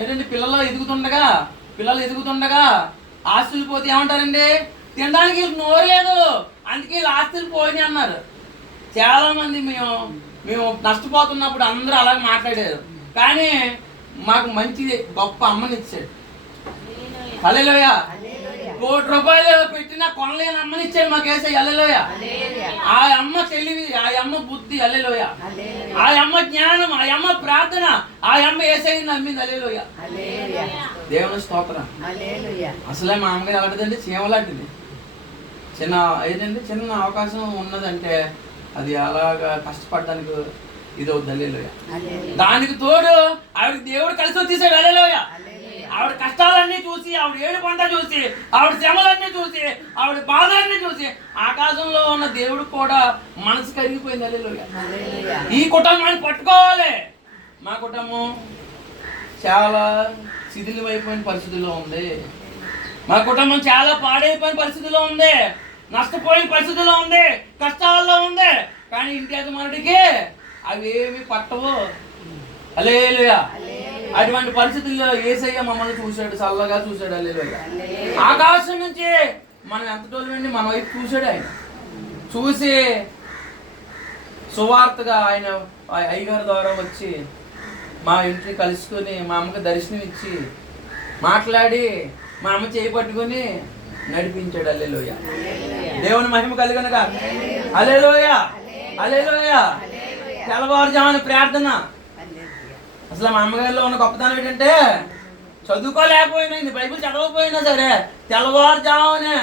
ఏంటండి పిల్లలు ఎదుగుతుండగా ఆస్తులు పోతే ఏమంటారండి? తినడానికి నోరు లేదు, అందుకే వీళ్ళు ఆస్తులు పోయినాయి అన్నారు. చాలా మంది మేము నష్టపోతున్నప్పుడు అందరూ అలాగే మాట్లాడారు. కానీ మాకు మంచి గొప్ప అమ్మనిచ్చాడు. హల్లెలూయా. ₹1,00,000 పెట్టినా కొనలేని అమ్మనిచ్చాడు మాకు యేసయ్య. హల్లెలూయా. ఆ అమ్మ తెలివి, ఆ అమ్మ బుద్ధి. హల్లెలూయా. ఆ అమ్మ జ్ఞానం, ఆ అమ్మ ప్రార్థన, ఆ అమ్మ యేసయ్యని నమ్మింది. హల్లెలూయా. దేవుని స్తోత్రం. అసలే మా అమ్మగారు ఎలాంటిదండి? చీమలాంటిది. చిన్న అవకాశం ఉన్నదంటే అది అలాగా కష్టపడడానికి ఇది అవుతుంది. హల్లెలూయా. దానికి తోడు ఆవిడ దేవుడు కలిసి వచ్చేసాడు. హల్లెలూయా. ఆవిడ కష్టాలన్నీ చూసి, ఆవిడ ఏడు పంట చూసి, ఆవిడ శ్రమలన్నీ చూసి, ఆవిడ బాధలన్నీ చూసి ఆకాశంలో ఉన్న దేవుడు కూడా మనసు కరిగిపోయింది. హల్లెలూయా. ఈ కుటుంబాన్ని పట్టుకోవాలి. మా కుటుంబం చాలా శిథిలమైపోయిన పరిస్థితుల్లో ఉంది. మా కుటుంబం చాలా పాడైపోయిన పరిస్థితుల్లో ఉంది, నష్టపోయిన పరిస్థితుల్లో ఉంది, కష్టాల్లో ఉంది. కానీ ఇంటి యజమానుడికి అవి ఏమి పట్టవు. హల్లెలూయా. అటువంటి పరిస్థితుల్లో యేసయ్య మమ్మల్ని చూశాడు, చల్లగా చూశాడు. హల్లెలూయా. ఆకాశం నుంచి మనం ఎంత తోలండి మన వైపు చూశాడు. ఆయన చూసి సువార్తగా ఆయన అయ్యగారి ద్వారా వచ్చి మా ఇంటిని కలుసుకొని మా అమ్మకి దర్శనం ఇచ్చి మాట్లాడి మా అమ్మ చేయి పట్టుకొని నడిపించాడు. హల్లెలూయా. దేవుని మహిమ కలుగునుగా. హల్లెలూయా. హల్లెలూయా. తెల్లవారుజామున ప్రార్థన. అసలు మా అమ్మగారిలో ఉన్న గొప్పతనం ఏంటంటే చదువుకోలేకపోయినా, బైబిల్ చదవకపోయినా సరే తెల్లవారుజామునే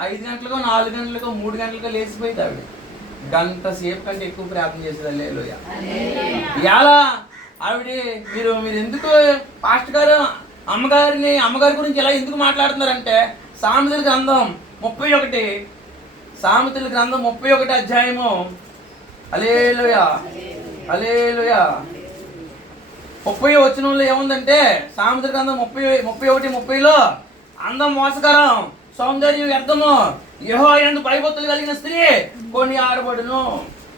5 గంటలకో 4 గంటలకో 3 గంటలకో లేచిపోయింది. ఆవిడ గంట సేపు కంటే ఎక్కువ ప్రార్థన చేసేది. హల్లెలూయా. ఇలా ఆవిడ మీరు ఎందుకు పాస్టర్ గారు అమ్మగారి గురించి ఇలా ఎందుకు మాట్లాడుతున్నారంటే సామెతల గ్రంథం 31 అధ్యాయము. హల్లెలూయా. హల్లెలూయా. 30వ వచనంలో ఏముందంటే సామెతల గ్రంథం 31:30లో అందం మోసకరం, సౌందర్యం వ్యర్థము, యెహోవా యందు భయభక్తులు కలిగిన స్త్రీ కొనియాడబడును.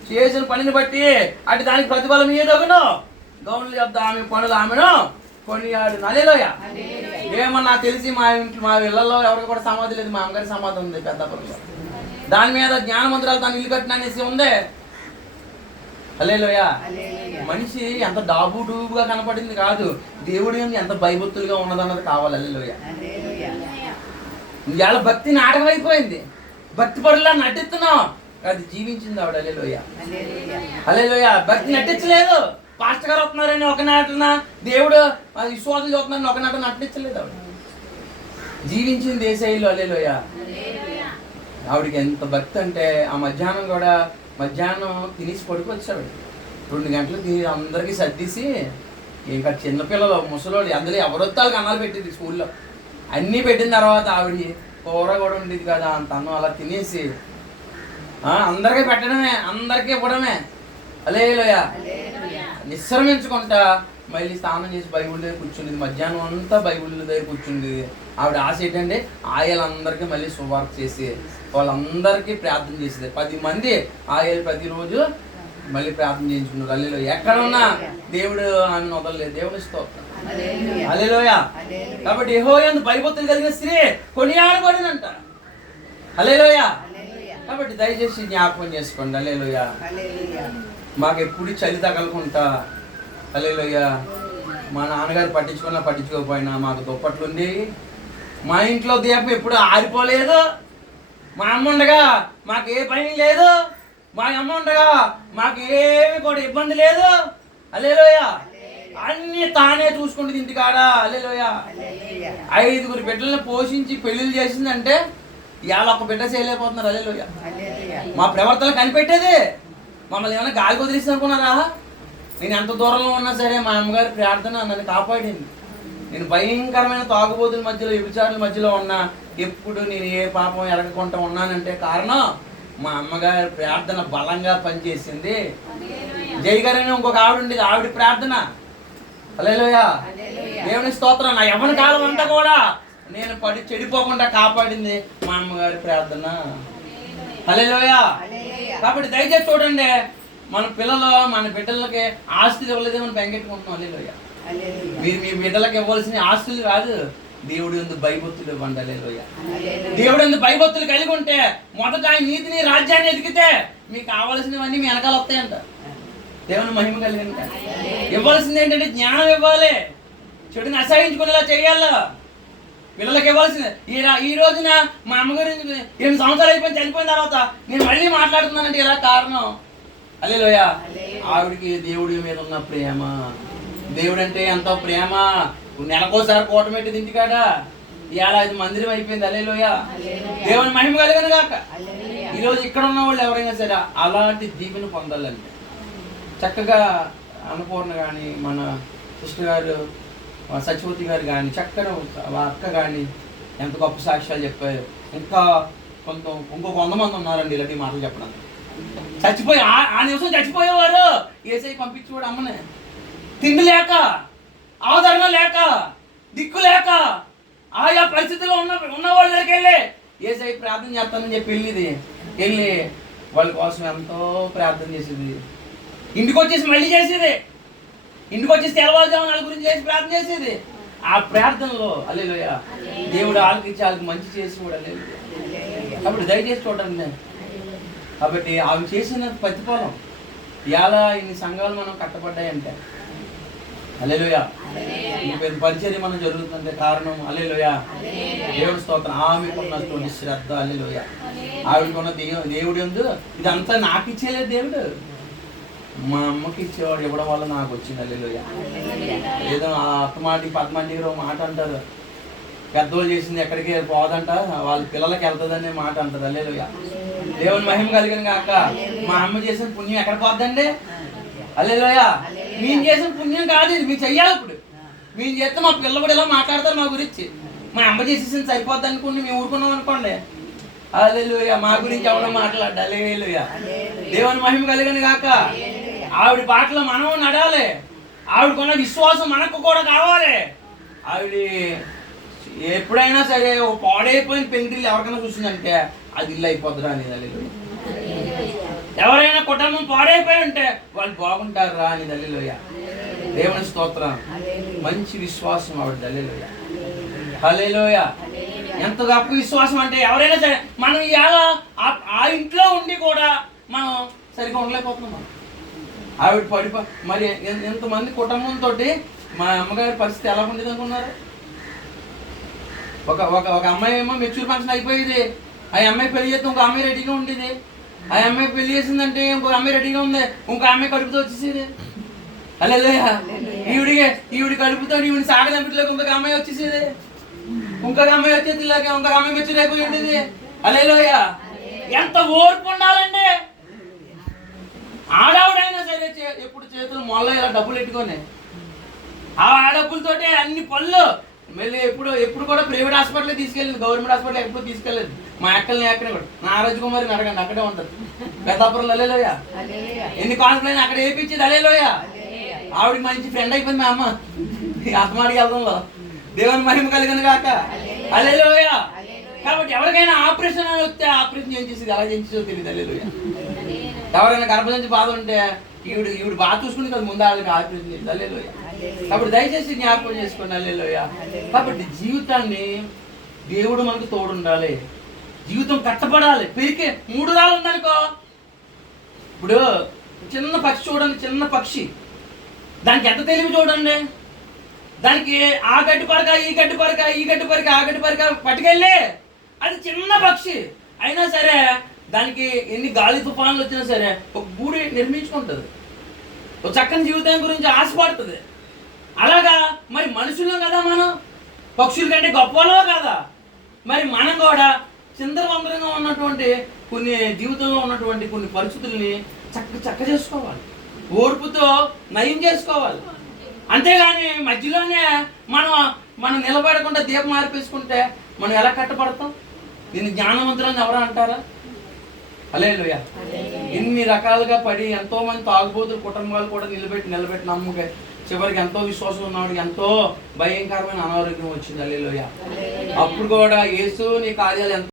చేసిన పనిని బట్టి అటు దానికి ప్రతిఫలం ఏదగును. గౌనులు యొద్ద ఆమె పనులు ఆమెను కొనియాడును. హల్లెలూయా. ఏమన్నా తెలిసి మా ఇళ్లలో ఎవరికి కూడా సమాధి లేదు. మా అమ్మగారి సమాధి ఉంది పెద్దపురంలో. దాని మీద జ్ఞానమంత్రాలు తను ఇల్లు కట్టిన అనేసి ఉంది. హల్లెలూయా. మనిషి ఎంత డూబుగా కనపడింది కాదు, దేవుడి ఎంత భయభక్తులుగా ఉన్నదన్నది కావాలి. హల్లెలూయా. ఇవాళ భక్తి నాటకం అయిపోయింది, భక్తి పరులా నటిస్తున్నాం, అది జీవించింది ఆవిడ. హల్లెలూయా. హల్లెలూయా. భక్తి నటించలేదు. పాస్టర్ గారు వస్తున్నారని ఒక నాటన, దేవుడు విశ్వాసం చూస్తున్నారని ఒక నాటన నటించలేదు. ఆవిడ జీవించింది యేసయ్యలో. హల్లెలూయా. ఆవిడకి ఎంత భక్తి అంటే ఆ మధ్యాహ్నం తినేసి పడుకొచ్చాడు. 2 గంటలు తిని అందరికీ సర్దీసి, ఇంకా చిన్నపిల్లలు ముసలోళ్ళు అందరూ ఎవరొత్తాలకు అన్నాలు పెట్టింది స్కూల్లో. అన్నీ పెట్టిన తర్వాత ఆవిడ కూర కూడా ఉండేది కదా, అంత అన్నం అలా తినేసి అందరికీ పెట్టడమే, అందరికీ ఇవ్వడమే. హల్లెలూయా. విశ్రమించుకుంటా మళ్ళీ స్నానం చేసి బైబిల్ దగ్గర కూర్చుంది. మధ్యాహ్నం అంతా బైబిల్ దగ్గర కూర్చుంది. ఆవిడ ఆశ ఏంటంటే ఆయలందరికీ మళ్ళీ శుభార్త చేసి వాళ్ళందరికీ ప్రార్థన చేసేది. 10 మంది ఆయలు ప్రతిరోజు మళ్ళీ ప్రార్థన చేయించుకున్నారు. హల్లెలూయా. ఎక్కడున్నా దేవుడు ఆమెను వదలలేదు. దేవుని స్తోత్రం. హల్లెలూయా. కాబట్టి యెహోవా యందు భయభక్తులు కలిగిన స్త్రీ కొనియాడబడినంట. హల్లెలూయా. కాబట్టి దయచేసి జ్ఞాపకం చేసుకోండి. హల్లెలూయా. మాకు ఎప్పుడు చలి తగలకుంటా, హల్లెలూయా, మా నాన్నగారు పట్టించుకోకపోయినా మాకు దుప్పట్లు ఉండేవి. మా ఇంట్లో దీపం ఎప్పుడు ఆరిపోలేదు. మా అమ్మ ఉండగా మాకు ఏ పని లేదు. మా అమ్మ ఉండగా మాకు ఏమి కూడా ఇబ్బంది లేదు. హల్లెలూయా. అన్ని తానే చూసుకుంటుంది ఇంటికాడ. హల్లెలూయా. 5 బిడ్డలను పోషించి పెళ్లిళ్ళు చేసిందంటే ఇవాళ ఒక బిడ్డ చేయలేకపోతున్నారు. హల్లెలూయా. మా ప్రవర్తన కనిపెట్టేది. మమ్మల్ని ఏమైనా గాలి వదిలేసి అనుకున్నారా? నేను ఎంత దూరంలో ఉన్నా సరే మా అమ్మగారి ప్రార్థన నన్ను కాపాడింది. నేను భయంకరమైన తాగుబోతుల మధ్యలో, వ్యభిచారుల మధ్యలో ఉన్నా, ఎప్పుడు నేను ఏ పాపం ఎరగకుండా ఉన్నానంటే కారణం మా అమ్మగారి ప్రార్థన బలంగా పనిచేసింది. జయగారు అని ఇంకొక ఆవిడ ఉండేది, ఆవిడ ప్రార్థన. హల్లెలూయా. దేవుని స్తోత్రం. నా యవ్వన కాలం అంతా కూడా నేను చెడిపోకుండా కాపాడింది మా అమ్మగారి ప్రార్థన. హల్లెలూయా. కాబట్టి దయచేసి చూడండి, మన బిడ్డలకి ఆస్తి ఇవ్వలేదే మనం బెంగెట్టుకుంటున్నాం. హల్లెలూయా. మీరు మీ బిడ్డలకు ఇవ్వాల్సిన ఆస్తులు కాదు, దేవుడు యందు భయభక్తులు ఇవ్వండి. హల్లెలూయా. దేవుడు యందు భయభక్తులు కలిగి ఉంటే, మొదట ఆయన నీతిని రాజ్యాన్ని ఎదిగితే మీకు కావాల్సినవన్నీ మీ వెనకాల వస్తాయంట. దేవుని మహిమ కలిగిన ఇవ్వాల్సింది ఏంటంటే జ్ఞానం ఇవ్వాలి, చెడుని అసహించుకునేలా చేయాలా. పిల్లలకి ఇవ్వాల్సింది. ఈ రోజున మా అమ్మ గురించి 8 సంవత్సరాలు అయిపోయి చనిపోయిన తర్వాత నేను మళ్ళీ మాట్లాడుతున్నానంటే ఇలా కారణం. హల్లెలూయా. ఆవిడికి దేవుడి మీద ఉన్న ప్రేమ, దేవుడు అంటే ఎంతో ప్రేమ. నెలకోసారి కూటమెట్టి ఇంటికాడ ఇలా ఇది మందిరం అయిపోయింది. హల్లెలూయా. దేవుని మహిమ కలిగిన గాక. ఈరోజు ఇక్కడ ఉన్న వాళ్ళు ఎవరైనా సరే అలాంటి దీవెన పొందాలంటే చక్కగా అన్నపూర్ణ కానీ, మన సిస్టర్ గారు సచివతి గారు కానీ, చక్కగా అక్క కానీ ఎంత గొప్ప సాక్ష్యాలు చెప్పారు. ఇంకా ఇంకో 100 మంది ఉన్నారండి ఇలాంటి మాటలు చెప్పడానికి. చచ్చిపోయి ఆ నిమిషం చచ్చిపోయేవారు ఏసై పంపించేవాడు అమ్మనే. తిండి లేక, ఆదరణ లేక, దిక్కు లేక, ఆయా పరిస్థితుల్లో ఉన్నవాళ్ళ దగ్గరికి వెళ్ళి ఏసై ప్రార్థన చేస్తానని చెప్పి వెళ్ళి వాళ్ళ కోసం ఎంతో ప్రార్థన చేసేది. ఇంటికి వచ్చేసి మళ్ళీ చేసేది. ఇంటికి వచ్చేసి తెల్లవారుజామున వాళ్ళ గురించి చేసి ప్రార్థన చేసేది. ఆ ప్రార్థనలో హల్లెలూయా దేవుడు ఆలకించి వాళ్ళకి మంచి చేసి కూడా హల్లెలూయా. కాబట్టి దయచేసి చూడండి. కాబట్టి ఆమె చేసిన ప్రతిఫలం ఇలా ఇన్ని సంఘాలు మనం కట్టబడ్డాయంటే హల్లెలూయా. పెద్ద పరిచర్య మనం జరుగుతుందంటే కారణం హల్లెలూయా. దేవుడి స్తోత్రం. ఆమెకున్నటువంటి శ్రద్ధ హల్లెలూయా. ఆవిడకున్న దేవుడు యందు ఇదంతా నాకు ఇచ్చేలేదు దేవుడు, మా అమ్మకి ఇచ్చేవాడు ఇవ్వడం వల్ల నాకు వచ్చింది. హల్లెలూయా. ఏదో ఆ అత్తమాటి పద్మాటి మాట అంటారు, పెద్దోళ్ళు చేసింది ఎక్కడికి పోదంట, వాళ్ళ పిల్లలకి వెళ్తుందనే మాట అంటారు. హల్లెలూయా. దేవుని మహిమ కలిగిన కాక. మా అమ్మ చేసిన పుణ్యం ఎక్కడ పోద్దండి? హల్లెలూయా. మేము చేసిన పుణ్యం కాదు ఇది, మీరు చెయ్యాలి. ఇప్పుడు మేము చేస్తే మా పిల్లలు కూడా ఇలా మాట్లాడతారు మా గురించి. మా అమ్మ చేసేసింది సరిపోద్ది అనుకోండి, మేము ఊరుకున్నాం అనుకోండి. హల్లెలూయా. మా గురించి ఎవడో మాట్లాడాలి. హల్లెలూయా. దేవుని మహిమ కలిగిన కాక. ఆవిడ బాటలో మనం నడాలి. ఆవిడకున్న విశ్వాసం మనకు కూడా కావాలి. ఆవిడ ఎప్పుడైనా సరే ఓ పాడైపోయిన పెంకిల్లు ఎవరికైనా చూసిందంటే అది ఇల్లు అయిపోద్దురా అనేది. హల్లెలూయా. ఎవరైనా కుటుంబం పాడైపోయి ఉంటే వాళ్ళు బాగుంటారా అనేది. హల్లెలూయా. దేవుని స్తోత్రం. మంచి విశ్వాసం ఆవిడ. హల్లెలూయా. హల్లెలూయా. ఎంత గొప్ప విశ్వాసం అంటే ఎవరైనా సరే మనం ఇలా ఆ ఇంట్లో ఉండి కూడా మనం సరిగ్గా ఉండలేకపోతున్నాం. ఆవిడ మరి ఎంతమంది కుటుంబంతో మా అమ్మగారి పరిస్థితి ఎలా ఉండేది అనుకున్నారు? ఒక అమ్మాయి ఏమో మెచ్యూర్ ఫంక్షన్ అయిపోయేది, ఆ అమ్మాయి పెళ్లి చేస్తే ఇంకో అమ్మాయి రెడీగా ఉండేది. ఆ అమ్మాయి పెళ్లి చేసిందంటే ఇంకో అమ్మాయి రెడీగా ఉంది, ఇంకో అమ్మాయి కడుపుతో వచ్చేసేది. హల్లెలూయా. ఈవిడి కడుపుతో ఈవిడి సాగదంపిట్లోకి ఇంకొక అమ్మాయి వచ్చేసేది, ఇంకొక అమ్మాయి వచ్చేది, ఇంకొక అమ్మాయి మెచ్యూర్ అయిపోయి ఉండేది. హల్లెలూయా. ఎంత ఓర్పు ఉండాలండి. ఆడవాడైనా సరే ఎప్పుడు చేతులు మొల్ల ఇలా డబ్బులు పెట్టుకొని ఆ డబ్బులతోటే అన్ని పనులు. మళ్ళీ ఎప్పుడు కూడా ప్రైవేట్ హాస్పిటల్ తీసుకెళ్ళింది, గవర్నమెంట్ హాస్పిటల్ ఎప్పుడు తీసుకెళ్ళలేదు. మా అక్కల్ని ఎక్కడ కూడా నా రాజకుమారిని అడగండి, అక్కడే ఉంటుంది పెద్దాపురంలో. హల్లెలూయా. ఎన్ని కాన్ఫ్లైన్ అక్కడ వేయించింది. హల్లెలూయా. ఆవిడకి మంచి ఫ్రెండ్ అయిపోయింది మా అమ్మ అత్తమాడికి వెళ్తాంలో. దేవుని మహిమ కలిగిన కాక. హల్లెలూయా. కాబట్టి ఎవరికైనా ఆపరేషన్ వస్తే ఆపరేషన్ ఏం చేసేది, ఎలా చేసేదో తెలియదు. హల్లెలూయా. ఎవరైనా గర్భం బాధ ఉంటే ఈవిడ బాగా చూసుకుని కదా ముందు వాళ్ళకి ఆపరేషన్ చేసేది. హల్లెలూయా. కాబట్టి దయచేసి జ్ఞాపకం చేసుకోండి. హల్లెలూయా. కాబట్టి జీవితాన్ని దేవుడు మనకు తోడుండాలి. జీవితం కట్టబడాలి. పెరిగే 3 రాళ్ళు ఉందనుకో, ఇప్పుడు చిన్న పక్షి చూడండి, చిన్న పక్షి, దానికి ఎంత తెలివి చూడండి. దానికి ఆ గడ్డి పరక, ఈ గడ్డి పరక, ఈ గడ్డి పరక, ఆ గడ్డి పరక పట్టుకెళ్ళి, అది చిన్న పక్షి అయినా సరే దానికి ఎన్ని గాలి తుఫాన్లు వచ్చినా సరే ఒక గూడు నిర్మించుకుంటుంది, ఒక చక్కని జీవితం గురించి ఆశపడుతుంది. అలాగా మరి మనుషులం కదా మనం, పక్షుల కంటే గొప్పలో కదా. మరి మనం కూడా చిందరవందరంగా ఉన్నటువంటి కొన్ని జీవితంలో ఉన్నటువంటి కొన్ని పరిస్థితుల్ని చక్క చేసుకోవాలి, ఓర్పుతో నయం చేసుకోవాలి. అంతేగాని మధ్యలోనే మనం నిలబడకుండా దీపం ఆర్పేసుకుంటే మనం ఎలా కట్టబడతాం? దీన్ని జ్ఞానవంతులని ఎవరు అంటారా? హల్లెలూయా. ఇన్ని రకాలుగా పడి ఎంతో మంది తాగుబోతులు కుటుంబాలు కూడా నిలబెట్టి నమ్మక చివరికి ఎంతో విశ్వాసం ఉన్నవాడికి ఎంతో భయంకరమైన అనారోగ్యం వచ్చింది. హల్లెలూయా. అప్పుడు కూడా యేసు నీ కార్యాలు